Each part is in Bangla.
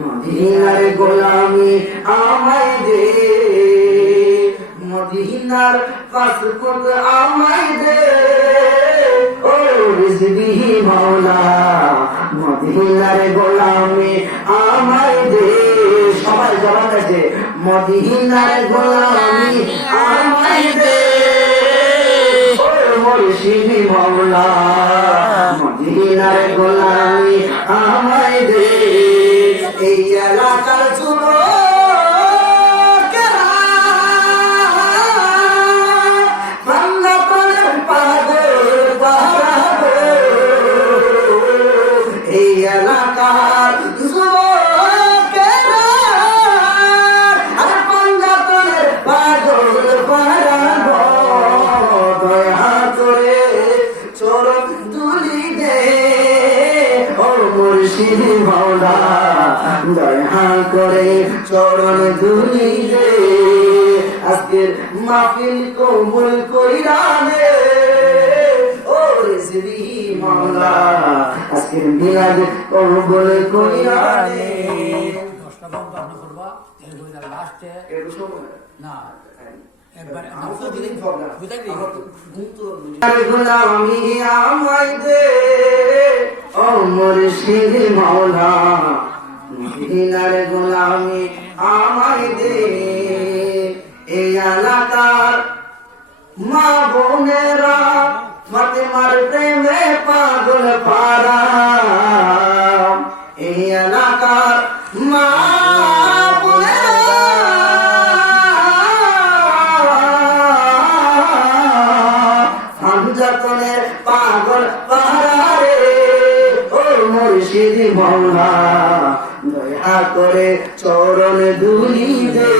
মদিনার গোলামি আমায় দে, মদিনার পাসপোর্ট আমায় দে, ও রিজভি মাওলা মদিনার গোলামি আমায় দে। সবাই জবাব আছে, মদিনার গোলামি আমায় দে, ও মুর্শিদি মাওলা মদিনার গোলামি আমায় দে। এই এলাকার যুবকেরা বাংলা করে পাগল বাড়াবো, এই এলাকার যুবকেরা বাংলা করে পাগল বাড়াবো। দয়া করে চরণ দুলি দে, ও মুর্শিদি মাওলা দয়া করে চরণ ধুলি দে। আজকের মাহফিল কবুল কইরা দে, ও রিজভি মাওলা আজকের মিলাদ কবুল কইরা দে। 10টা বন্ধ আপনি করবা, এই হইলা লাস্টে না একবার গোলামি আমায় দে, ও মুর্শিদি মাওলা মদিনার গোলামি আমায় দে। এই এলাকার মা বোনেরা ফাতেমার প্রেমে পাগল পারা, এই এলাকার মা যতনের পাগল পাহাড়ে, ও মুর্শিদি মাওলা দয়া করে চরণ ধুলি দে।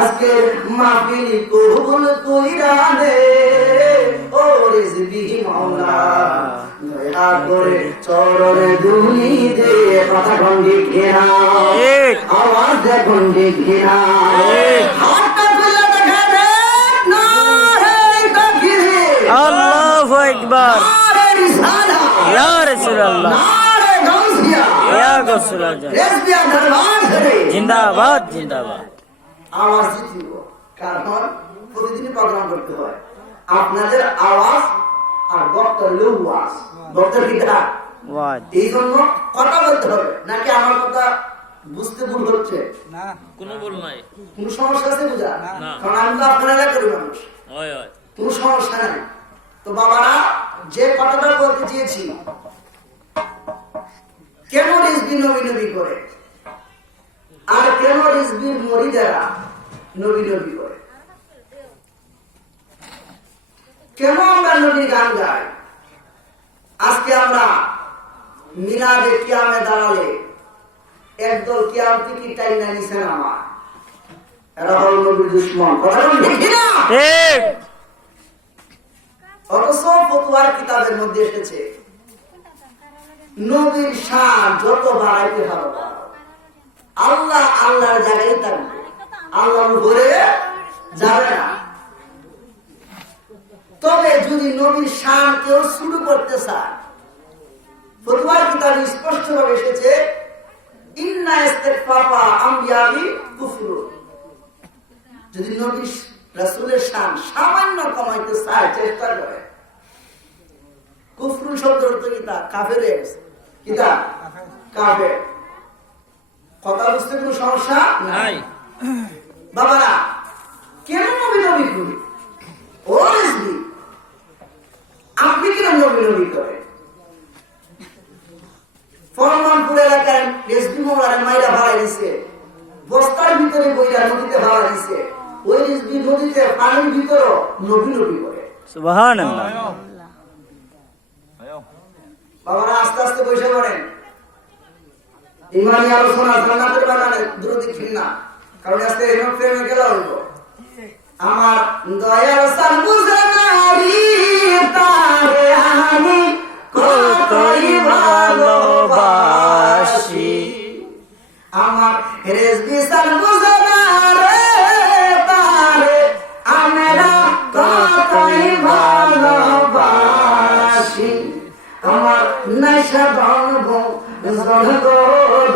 আজকের মাহফিল কবুল কইরা দে, ও রিজভি মাওলা দয়া করে চরণ ধুলি দে। কথা গন্ডি ঘেরা আওয়াজ গন্ডি ঘেরা আল্লাহু আকবার, ইয়া রাসূলুল্লাহ, ইয়া রাসূলুল্লাহ, জিন্দাবাদ জিন্দাবাদ। আওয়াজ দিব, কারণ প্রতিদিন প্রোগ্রাম করতে হয়। আপনাদের আওয়াজ আর বক্তার আওয়াজ, বক্তার কিটা এই জন্য কথা বলতে হবে, নাকি আমার কথা বুঝতে ভুল হচ্ছে? না, কোনো ভুল নাই। কোন সমস্যা আছে বুঝা? কারণ আমি তো আপনার এলাকার মানুষ, কোন সমস্যা নাই। তো বাবারা, যে কথাটা বলতে চেয়েছি, কেন রিজভি নবী নবী করে আর কেন রিজভির মরিদেরা নবী নবী করে, কেন আমরা নবীর গান গাই? আজকে আমরা মিলাদে কিয়ামে দাঁড়ালে একদল কিয়াম টিকিট টাইনা নিছেন আমার, এরা হল নবীর দুশমন। কথা ঠিক না? ঠিক। অথচ ফতোয়ার কিতাবের মধ্যে এসেছে নবীর শান যত বাড়াইতে হবে আল্লাহ আল্লাহর জায়গায় থাকবে, আল্লাহ উপরে যাবে না। তবে যদি নবীর শান কেউ শুরু করতে চায়, ফতোয়ার কিতাবে স্পষ্ট ভাবে এসেছে ইন্না ইস্তিগফাফা আমবিয়াবি কুফরু। যদি নবী রাসূলের শান সামান্য কমাইতে চায়, চেষ্টা করে, কুফরুন শব্দের অর্থ কিতা? কাফের হয়ে গেছে। কিতা? কাফের। কথা বুঝতে কোনো সমস্যা নাই? বাবারা, কেন নবী নবী করি? ও রিজভি, আপনি কেন নবী নবী করেন? ফরমানপুর এলাকায় রিজভি মাওলার মাইরা ভাড়া দিছে, বস্তার ভিতরে বইরা নদীতে ভাড়া দিছে। ওই রিজভি নদীতে পানির ভিতরে নবী নবী করে। সুবহানাল্লাহ। বাবারা, আস্তে আস্তে বসে পড়েন। ইমানি আলোচনা জান্নাতের বাগানে দ্রুত ঘৃণা, কারণ আজকে এমন প্রেমে গেলা হইব। আমার দয়ার সান বুঝারি তারে আমি কতই ভালোবাসি, আমার রিজভি সান বুঝারে তারে আমরা কতই ভালোবাসি। আমার নেশা ধনব জন গো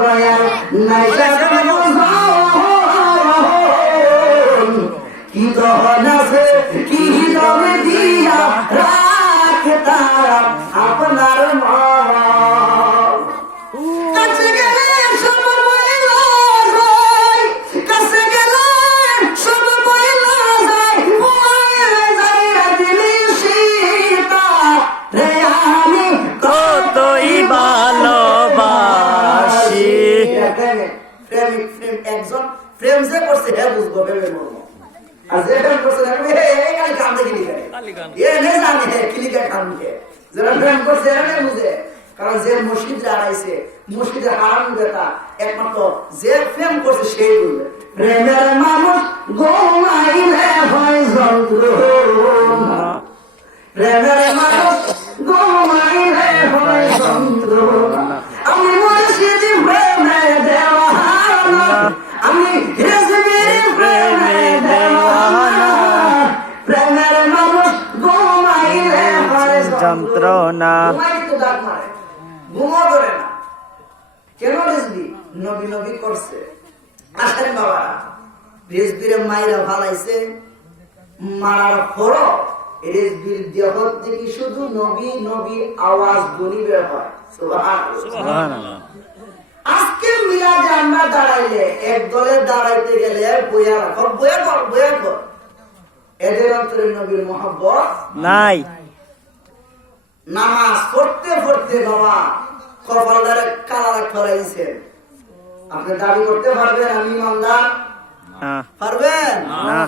দয়াল নাইসা কি দহন আছে কি দম দিয়া রাখে তারা আপনার মা কাছে গেলে সব মহিলা যায় কাছে গেলে সব মহিলা যায় মহিলা যায় দিলি সীতা রে আমি কতই ভালোবাসি। প্রেমিক প্রেম একজন প্রেম যে করছে হ্যাঁ বুঝবো প্রেমের মর্ম আর যে প্রেম করছে না এই গালি কাম দেখি লিখে এ নে জানে হে কিলিকা কাম লিখে যারা প্রেম করছে এরা বুঝে কারণ যে মসজিদ যারাইছে মসজিদে হারাম বেটা একমাত্র যে প্রেম করছে সেই বুঝবে প্রেমের মানুষ গোমাইলে হয় যন্ত্রণা প্রেমের মানুষ গোমাইলে হয় যন্ত্রণা আমি মসজিদ প্রেমে দেওয়ানা আমি হিজবির প্রেমে দেওয়ানা প্রেমের মানুষ গোমাইলে হয় যন্ত্রণা। ঘুমাই তো ডাক মারে ঘুমো ধরে না কেন রেজবি নবী নবী করছে আসেন বাবা রেজবিরে মাইরা ভালাইছে মারার পরও রেজবির দেহ থেকে শুধু নবী নবী আওয়াজ ধ্বনি বের হয় সুবহানাল্লাহ। সুবহানাল্লাহ। আজকে মিলাদে আমরা দাঁড়াইলে এক দলে দাঁড়াইতে গেলে বইয়া রাখো বইয়া কর এদের অন্তরে নবীর মহব্বত নাই। নামাজ পড়তে পড়তে বাবা কপালদারে কালা ঠরাইছেন আপনি দাবি করতে পারবেন আমি ইমানদার না। পারবেন না।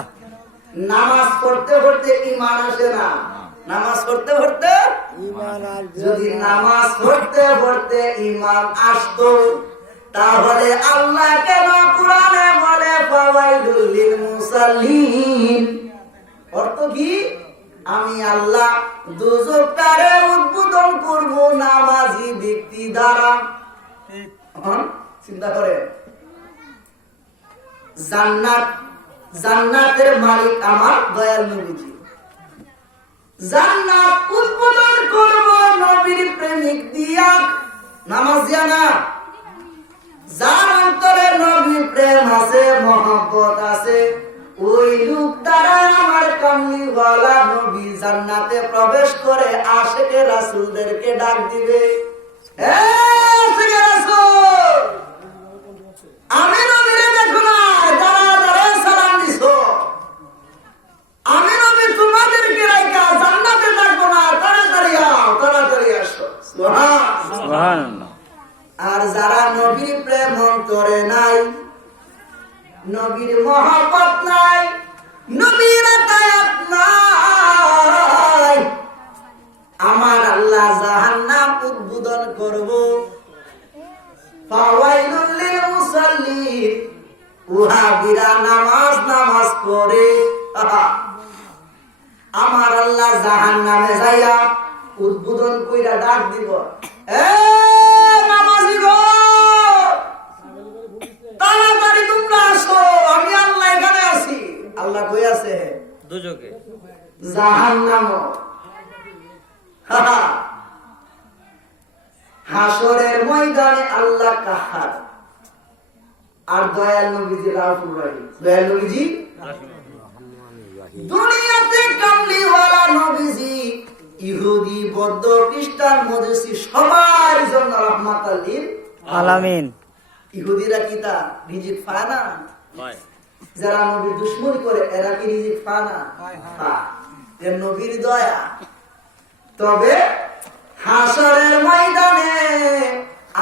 নামাজ পড়তে পড়তে ঈমান আসে না নামাজ পড়তে পড়তে যদি নামাজ পড়তে পড়তে ঈমান আসতো তাহলে আল্লাহ কেন কোরআনে বলে ফাওয়াইলুল লিল মুসাল্লিন অর্থ কি আমি আল্লাহ দুজকটারে উদ্বোধন করব নামাজি ব্যক্তি দ্বারা চিন্তা করে জান্নাতের মালিক আমার দয়াল নবীজি জান্নাত উদ্বোধন করব নবীর প্রেমিক দিয়া নামাজ দিয়া না যার অন্তরে নবীর প্রেম আছে মহব্বত আছে ওই লোক দ্বারা আমার কামলিওয়ালা নবী জান্নাতে প্রবেশ করে আশিকে রাসূলদেরকে ডাক দিবে আশিকে রাসূল আমি নবীরে দেখো না দাঁড়া সালাম দিছো আমি নবী তোমাদেরকে রাইখা জান্নাতে ডাকবো না তাড়াতাড়ি আসো সুবহানাল্লাহ। আর যারা নবীর প্রেম অন্তরে নাই নবীর মহব্বত নাই নবীর আতায়াত নাই আমার আল্লাহ জাহান্নাম উদ্বোধন করব ফাওয়াইলুল লিল মুসাল্লিন ওয়াহাবিরা নামাজ পড়ে আমার আল্লাহ জাহান্নামে যাইয়া উদ্বোধন কইরা ডাক দিব এ নামাজি গো তাড়াতাড়ি তোমরা আসো আমি আল্লাহ এখানে আছি আল্লাহ কই আছে দুজকে জাহান্নাম হাসরের ময়দানে আল্লাহ কাহার আর দয়াল নবীজি রাউফুর রহিম দয়াল নবীজি দুনিয়াতে কামলিওয়ালা নবীজি ইহুদি বৌদ্ধ খ্রিস্টান মজুসি সবার জন্য রাহমাতাল লিল আলামিন। ইহুদিরা কি তা রিজিক পায় না যারা নবীর দুশমনি করে এরা কি রিজিক পায় না এর নবীর দয়া তবে হাসরের ময়দানে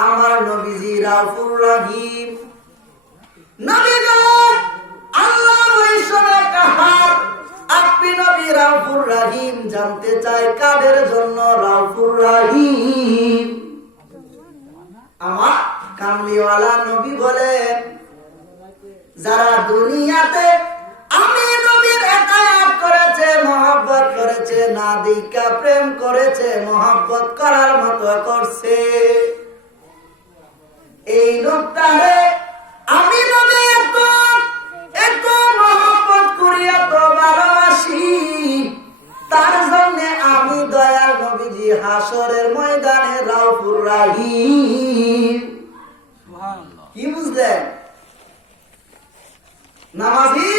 আমার নবীজি রাউফুর রহিম নবী গো আল্লাহ বৈষ্ণবে কাহার আপনি নবী রাউফুর রহিম জানতে চাই কাদের জন্য রাউফুর রহিম আমার কামলিওয়ালা নবী বলেন যারা দুনিয়াতে আমি নবীর ইতাআত করেছে মহব্বত করেছে না দেখা প্রেম করেছে মহব্বত করার মতো করছে এই লোকটারে আমি নবী এত মহব্বত করি এত ভালোবাসি তার জন্য আমি দয়াল নবীজি হাসরের ময়দানে রাউফুর রহিম কি বুঝলেন? নামাজি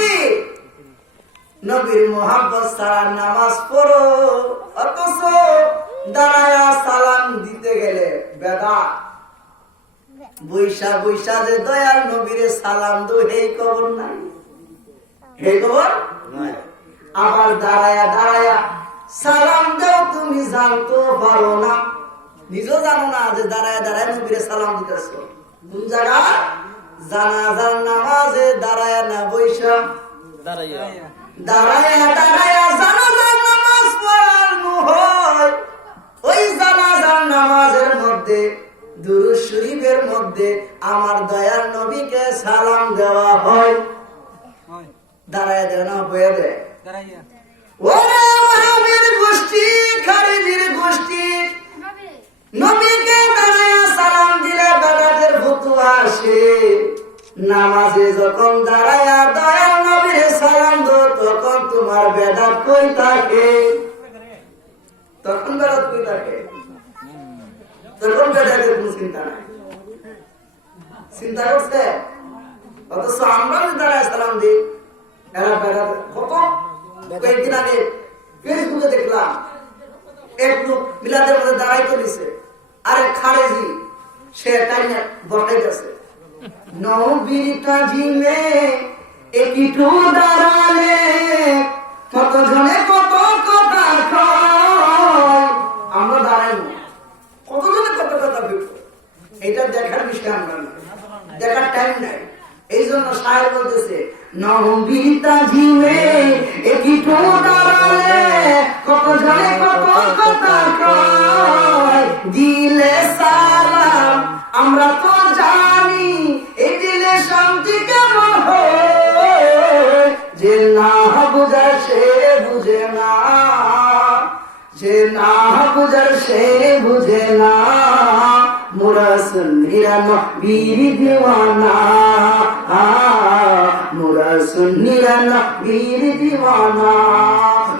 নবীর মোহাম্মদ ছাড়া নামাজ পড়ো, অথচ দাঁড়ায়া সালাম দিতে গেলে বেদাত। বৈশা বৈশা যে দয়াল নবীরে সালাম দো, এই খবর নাই, এই খবর নাই। আবার দাঁড়ায়া দাঁড়ায়া সালাম দাও, তুমি জানতো পারো না, নিজেও জানো না যে দাঁড়ায় দাঁড়ায় নবীরে সালাম দিতেছ। কোন জায়গা? জানাজার নামাজে দাঁড়ায় না বৈশা, দাঁড়ায়া দাঁড়ায়া জানাজার নামাজ পড়ানো হয়। ওই জানাজার নামাজের মধ্যে দুরূদ শরীফের মধ্যে আমার দয়াল নবীকে সালাম দেওয়া হয়। দাঁড়ায় দেয় না, বয়ে দেয়। ওরে ওহাবীর গোষ্ঠী, খারিজির গোষ্ঠী, নবীকে দাঁড়ায়া সালাম দিলে বেদাতের ফতোয়া আসে। নামাজে যখন দাঁড়ায়া দয়াল নবীর সালাম দো, তখন তোমার বেদাত কই থাকে? তখন বেদাত কই থাকে? তখন বেদাতের কোন চিন্তা নাই। চিন্তা করছে? অথচ আমরা যদি দাঁড়ায় সালাম দিই, এরা বেদাত। কত কয়েকদিন আগে ফেসবুকে দেখলাম এক লোক মিলাদের মধ্যে দাঁড়াইতে দিছে, আরে খারেজি সে টাইমে বসাইতেছে, নবীর কাজিমে একটু দাঁড়ালে কত জনে কত কথা কয়। আমরা দাঁড়াইব, কত জনে কত কথা বলবো, এটা দেখার বিষয় আমরা না, দেখার টাইম নাই। এই জন্য সাহেব বলতেছে, নবীর কাজিমে একটু দাঁড়ালে কত জনে কত কথা কয়। দিলে সালাম আমরা তো জানি, এই দিলে শান্তি কেমন হয়। যে না বুঝার সে বুঝে না, যে না বুঝার সে বুঝে না। মোরা সুন্নিরা নবীর দিওয়ানা, মোরা সুন্নিরা নবীর দিওয়ানা।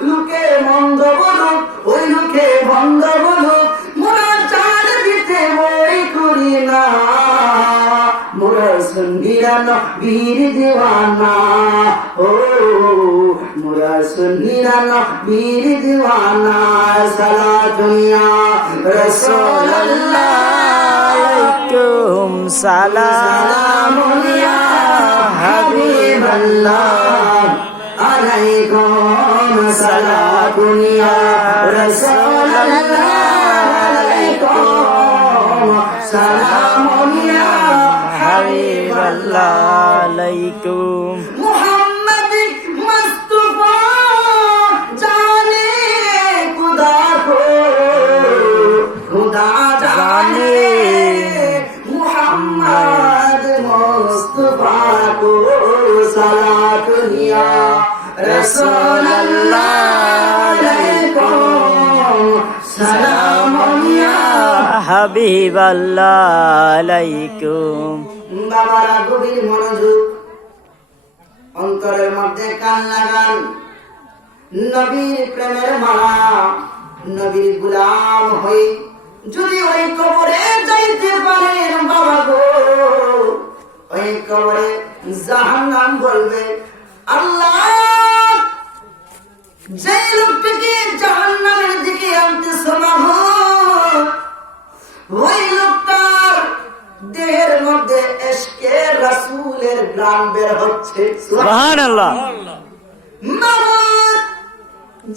লোকে মন্দ বলুক, ওই লোকে বন্ধ বলুক, মোরা চার দিতে বই করি না। মোরা সুন্নিরা নবীর দিওয়ানা, ও মোরা সুন্নিরা নবীর দিওয়ানা। সালাতুল্লাহ রাসূলুল্লাহ আলাইকুম সালামুন ইয়া হাবিবাল্লাহ, আলাইকুম সালাতুন ইয়া রাসূলুল্লাহ, আলাইকুম সালামুন ইয়া হাবিবাল্লাহ আলাইকুম। মুহাম্মদ মুস্তাফা জানে খুদা কো, খুদা জানে মুহাম্মদ মুস্তাফা কো। সালাতুন ইয়া রাসূলুল্লাহ, আলাইকুম সালামুন ইয়া হাবিবাল্লাহ আলাইকুম। বাবারা গভীর মনোযোগ, অন্তরের মধ্যে কান লাগান। নবীর প্রেমের মালা, নবীর গোলাম হই যদি ওই কবরে যাইতে পারেন বাবা গো, ওই কবরে জাহান্নাম বলবে, আল্লাহ যে লোকটাকে জাহান্নামের দিকে আনতেছ মাহবুব, ওই লোকটার দেহের মধ্যে এশকে রাসূলের গ্রাম বের হচ্ছে। সুবহানাল্লাহ। মাহবুব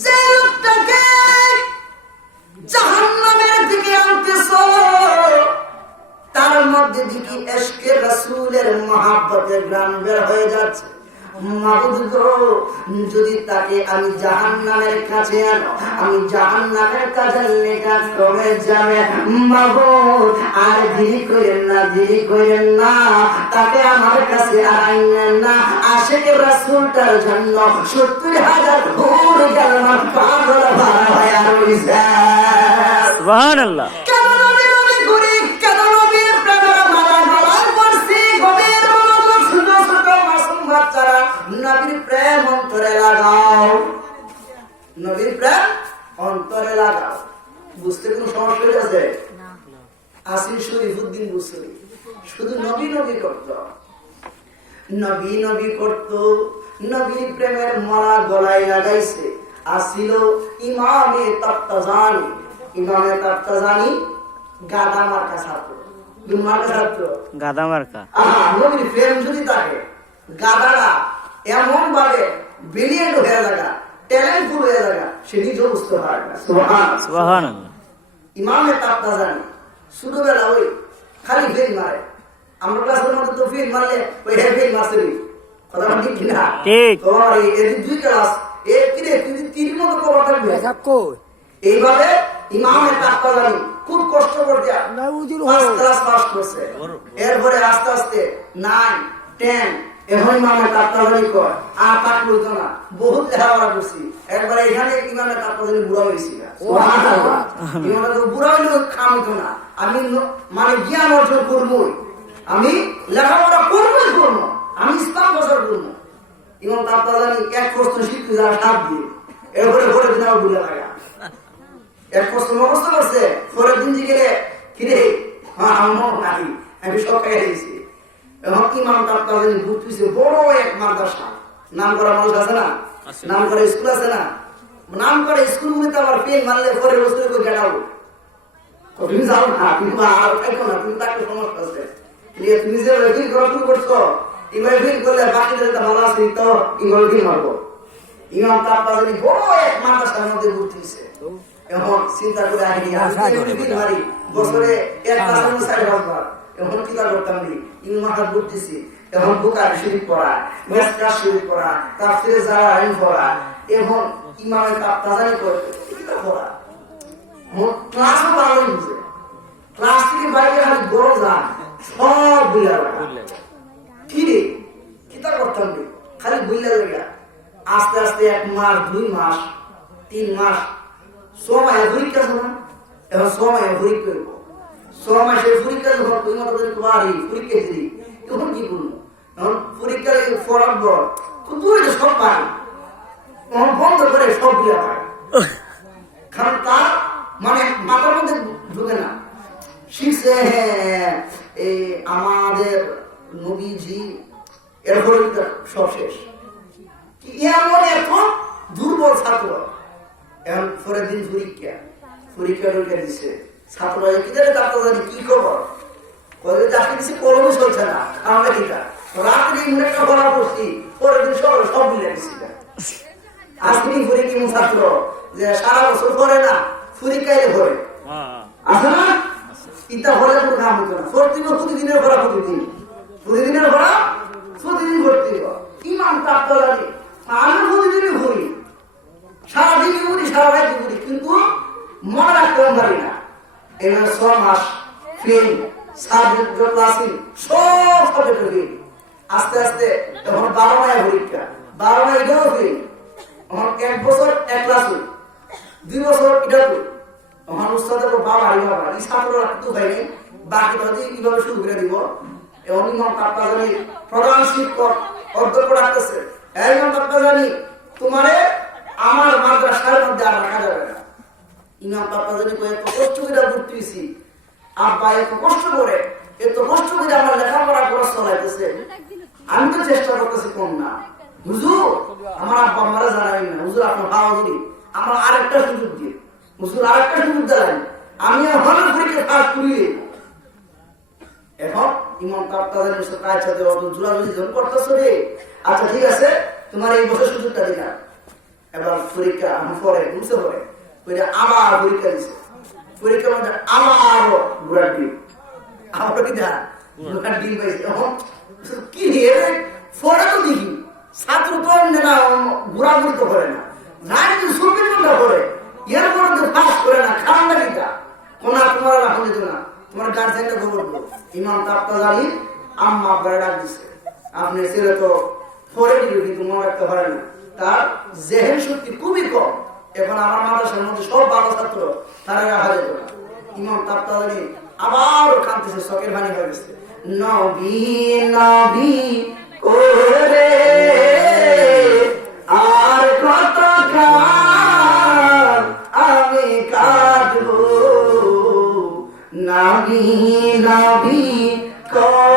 যে লোকটাকে জাহান্নামের দিকে আনতেছ, তার মধ্যে দিকে এশকে রাসূলের মহব্বতের গ্রাম বের হয়ে যাচ্ছে। মাবুদ গো, যদি তাকে আমি জাহান্নামের কাছে আনো, আমি জাহান্নামের কাছে লেখা কমে যাবে। মাবুদ আর দেরি করেন না, দেরি করেন না, তাকে আমার কাছে আইনেন না। আশিক রাসূলটার জন্য ৭০,০০০ ভোর গেল না, পাগল ভাড়া হয়ে রইছে। সুবহানাল্লাহ। কেন নবী নবী ঘুরি, কেন নবীর প্রেমের মালা গলায় পড়ছি, গভীর মনোযোগ, ছোট ছোট মাসুম বাচ্চারা, নবীর প্রেম অন্তরে লাগাও, নবীর প্রেম অন্তরে লাগাও। বুঝতে কোনো সমস্যা আছে? আসিফ শরীফুদ্দিন বুসরি শুধু নবী নবী করত, নবী নবী করত, নবী প্রেমের মালা গলায় লাগাইছে। আসিল ইমামে তাফতাজানি, ইমামে তাফতাজানি গাদা মার্কা ছাত্র, মার্কা ছাত্র গাদা মার্কা। নবীর প্রেম যদি থাকে, গাদারা এমন ভাবে ব্রিলিয়েন্ট হয়ে লাগা, ট্যালেন্টফুল হয়ে লাগা, সে নিজেও বুঝতে পারে না। সুবহানাল্লাহ। ইমামে তাফতাজানি ছোটবেলা ওই খালি ফেল মারে। আমরা ক্লাসের মধ্যে তো ফেল মারলে ওই হে ফেল মারছে, কথা ঠিক কিনা? ঠিক। তোমার এই দুই ক্লাস তিন মতো কবার থাকবে এইভাবে। ইমামে তাফতাজানি খুব কষ্ট করতে ফার্স্ট ক্লাস পাস করছে। এরপরে আস্তে আস্তে 9, 10 এখন ইমামে তাফতাজানি কয় আর পাঠ লইতো না, বহুত লেখাপড়া করছি। একবারে এখানে ইমামে তাফতাজানি বুড়া হয়েছি, ইমামে বুড়া হইলেও খাম হইতো না। আমি মানে জ্ঞান অর্জন করবো, আমি লেখাপড়া করবোই করবো, আমি ইসলাম প্রচার করবো। ইমাম তাফতাজানি এক প্রশ্ন শিখতে যাওয়া 7 দিন, এরপরে পরের দিন আবার ভুলে লাগা। এক প্রশ্ন মুখস্থ করছে, পরের দিন জিগেলে কিরে আমি সব খাই দিয়েছি। এবং ইমাম তাফতাজানি ভর্তি হয়েছে বড় এক মাদ্রাসা, নাম করা মানুষ আছে না, নাম করা স্কুল আছে না, নাম করা স্কুলগুলিতে আবার পেন মারলে পরের বছর করে গেটাবো। তুমি যাও না, তুমি আর খাইতো না, তুমি তাকে সমস্যা আছে। তুমি যে ফিল করা শুরু করছো, এবার ফিল করলে বাকিদের ভালো আছে তো এবার ফিল মারবো। ইমাম তাফতাজানি বড় এক মাদ্রাসার মধ্যে ভর্তি হয়েছে। এখন চিন্তা করে আনি মারি বছরে 1 বার এখন কিতা করতাম নি, ইমাম ভর্তিছি। এখন বুখারী শরীফ পড়া, মিসকাত শরীফ পড়া, তাফসীরে জালালাইন পড়া। এখন ইমামে তাফতাজানি করে কিতা পড়া, ক্লাসও ভালো বুঝে, ক্লাস থেকে বাইরে খালি বড় যান সব বুঝা কি রে কিতা করতাম রে, খালি বুঝলা লাগা। আস্তে আস্তে 1 মাস, 2 মাস, 3 মাস সময় পরীক্ষা শোনা। এখন সময় পরীক্ষা করব, 6 মাসের পরীক্ষা যখন তুই মতো বাড়ি পরীক্ষা দিই, তখন কি করবো? এখন পরীক্ষা পড়াব তুই সব পারি, তখন বন্ধ করে সব দিয়া পায়, কারণ তার মানে মাথার মধ্যে ঢুকে না। শিখছে এই আমাদের নবীজি, এরপরে সব শেষ। এমন এখন দুর্বল ছাত্র। এখন পরের দিন পরীক্ষা দিচ্ছে, ছাত্ররা তাফতাজানি কি খবর, চাকরি দিচ্ছে কলমে চলছে না, আমরা কিটা রাত্রি একটা পড়া করছি, পরের দিন সকালে সব মিলে দিচ্ছি। আজকে পরীক্ষা ছাত্র যে সারা বছর পড়ে না, পরীক্ষায় পড়ে আছে না, ইটা হলে কোনো কাম হতো না। প্রতিদিনের পড়া প্রতিদিনের পড়া প্রতিদিন ভর্তি। ইমাম তাফতাজানি আমি প্রতিদিনই ঘুরি, সারাদিন ঘুরি, সারা রাত ঘুরি, কিন্তু মনে রাখতে পারি না। এবার 6 মাস ফেল, সাবজেক্ট যত আছে সব সাবজেক্ট ফেল। আস্তে আস্তে তখন 12 মাস পরীক্ষা, 12 মাস এটাও ফেল। তখন 1 বছর 1 ক্লাস হই, 2 বছর এটা হই। তখন উস্তাদের বাবা এই ছাত্ররা কিন্তু হয়নি, বাকি তো কিভাবে শুরু করে দিব। এবং ইমাম তাফতাজানি প্রধান শিক্ষক অধ্যক্ষ রাখতেছে, ইমাম তাফতাজানি তোমারে আমার মাদ্রাসার মধ্যে আর রাখা যাবে না। ইমাম তাফতাজানি এত কষ্ট করে ভর্তি হয়েছি, আব্বা এত কষ্ট করে আমার লেখাপড়া খরচ চলাইতেছে, আমি তো চেষ্টা করতেছি কম না। হুজুর আমার আব্বা আমারা জানাই না, হুজুর আপনার ভালো যদি আমার আরেকটা সুযোগ দিয়ে, হুজুর আরেকটা সুযোগ দেন, আমি এখন পরীক্ষা পাস করি। এখন ইমাম তাফতাজানির সাথে কাজ জোরাজুরি যখন করতেছ রে, আচ্ছা ঠিক আছে তোমার এই বছর সুযোগটা দিলাম। এবার পরীক্ষা পরে বুঝতে পারে আবার পরীক্ষা দিচ্ছে, পরীক্ষার মধ্যে আবারও ঘোড়ার ডিম, আবার কি দেখা ঘোড়ার ডিম পাইছে। এখন কি পরে তো দেখি ছাত্র তো না ঘোরাঘুরি তো করে না, রাজনীতি সুরবির করে, এর মধ্যে পাস করে না, খারাপ লাগিটা কোন তোমার রাখা যেত না। তোমার গার্জেনটা খবর দেবো, ইমাম তাফতাজানি আম্মা আপনারা ডাক দিচ্ছে, আপনি ছেলে তো পরে দিল কিন্তু মনে রাখতে পারে না, তার জেহেন শক্তি খুবই কম। এখন আমার মাদ্রাসার মধ্যে সব ভালো ছাত্র, তারা রাখা যেত না। ইমাম তাফতাজানি আবারও কাঁদতেছে, শখের বাণী হয়ে গেছে, নবী নবী করে আর কত আমি কাঁদবো, নবী নবী করে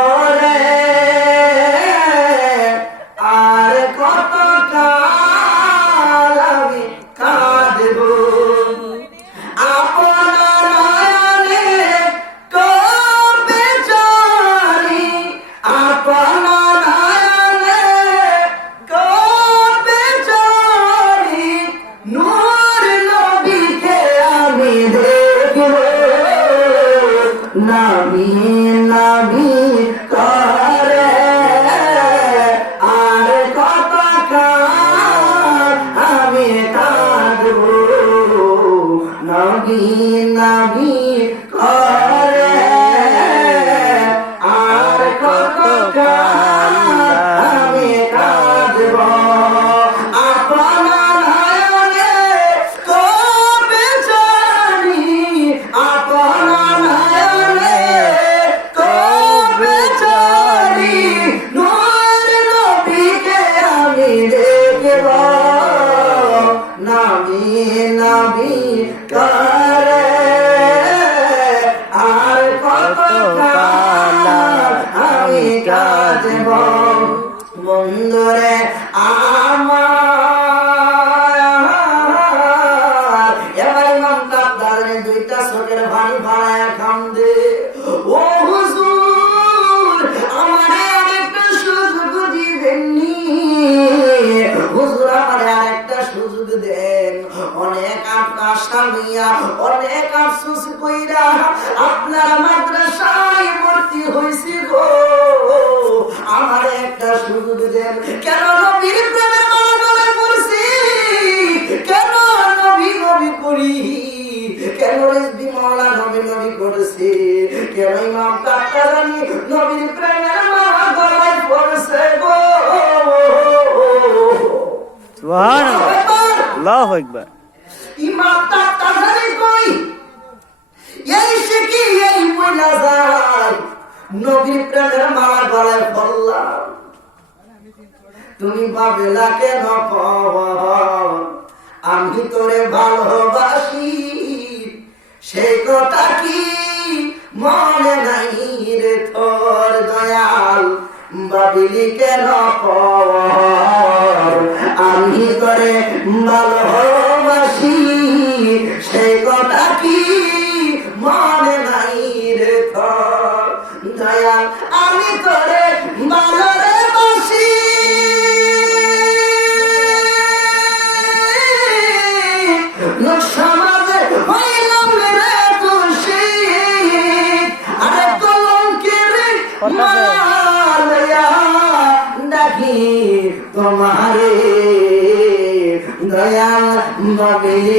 নবীর প্রেমের মালা গলায় পড়ছে গো। সুবহানাল্লাহ, আল্লাহু আকবার। ইমামটা তাজারি কই এই সে কি এই মইলা যায় নবীর প্রেমের মালা গলায় পড়লাম। তুমি ভাবলা কেন আমি তোরে ভালোবাসি, সেই কথা কি মনে নাই রে তোর দয়াল? ভাবিলি কেন আমি তোরে ভালোবাসি, সেই কথা কি মনে নাই রে তোর দয়াল? আমি তোরে ভালোবাসি, সমাজে হইলাম রে তুলসী, আরে কলঙ্কের মালায়া ডাকি তোমারে দয়াল ভাবে।